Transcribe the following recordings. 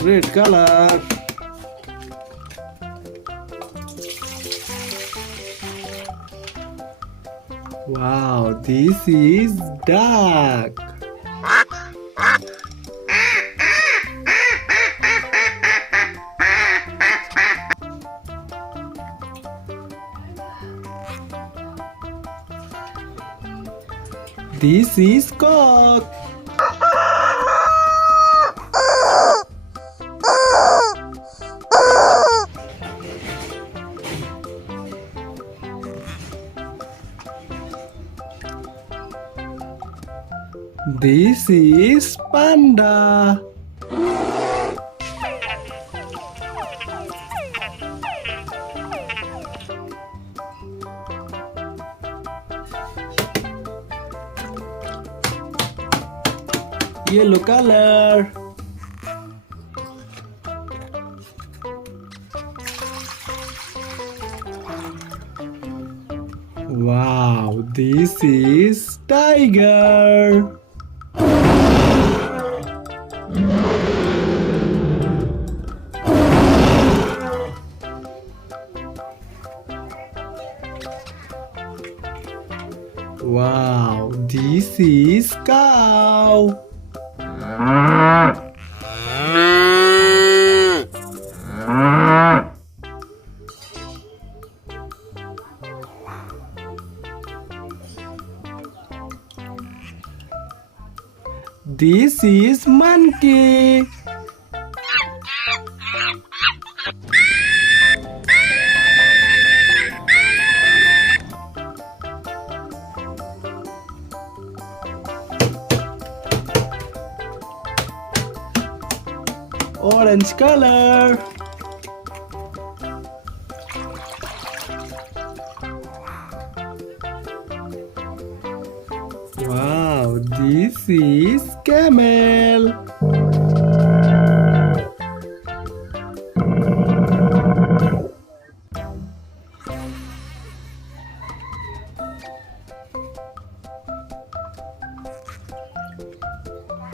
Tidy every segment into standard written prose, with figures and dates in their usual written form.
Red color. Wow, this is duck. This is cock. This is panda. Yellow color. Wow, this is tiger. Wow, this is cow. This is monkey. Orange color. Wow, this is camel.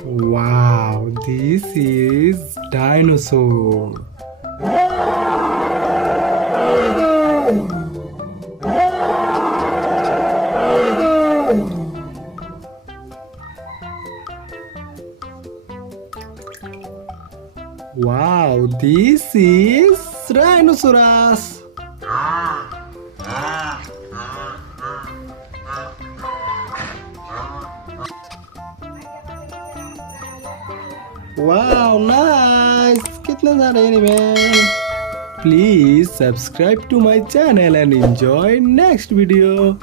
Wow, this is dinosaur. Wow, this is rhinoceros. Wow, nice! कितने सारे animal. Please subscribe to my channel and enjoy next video.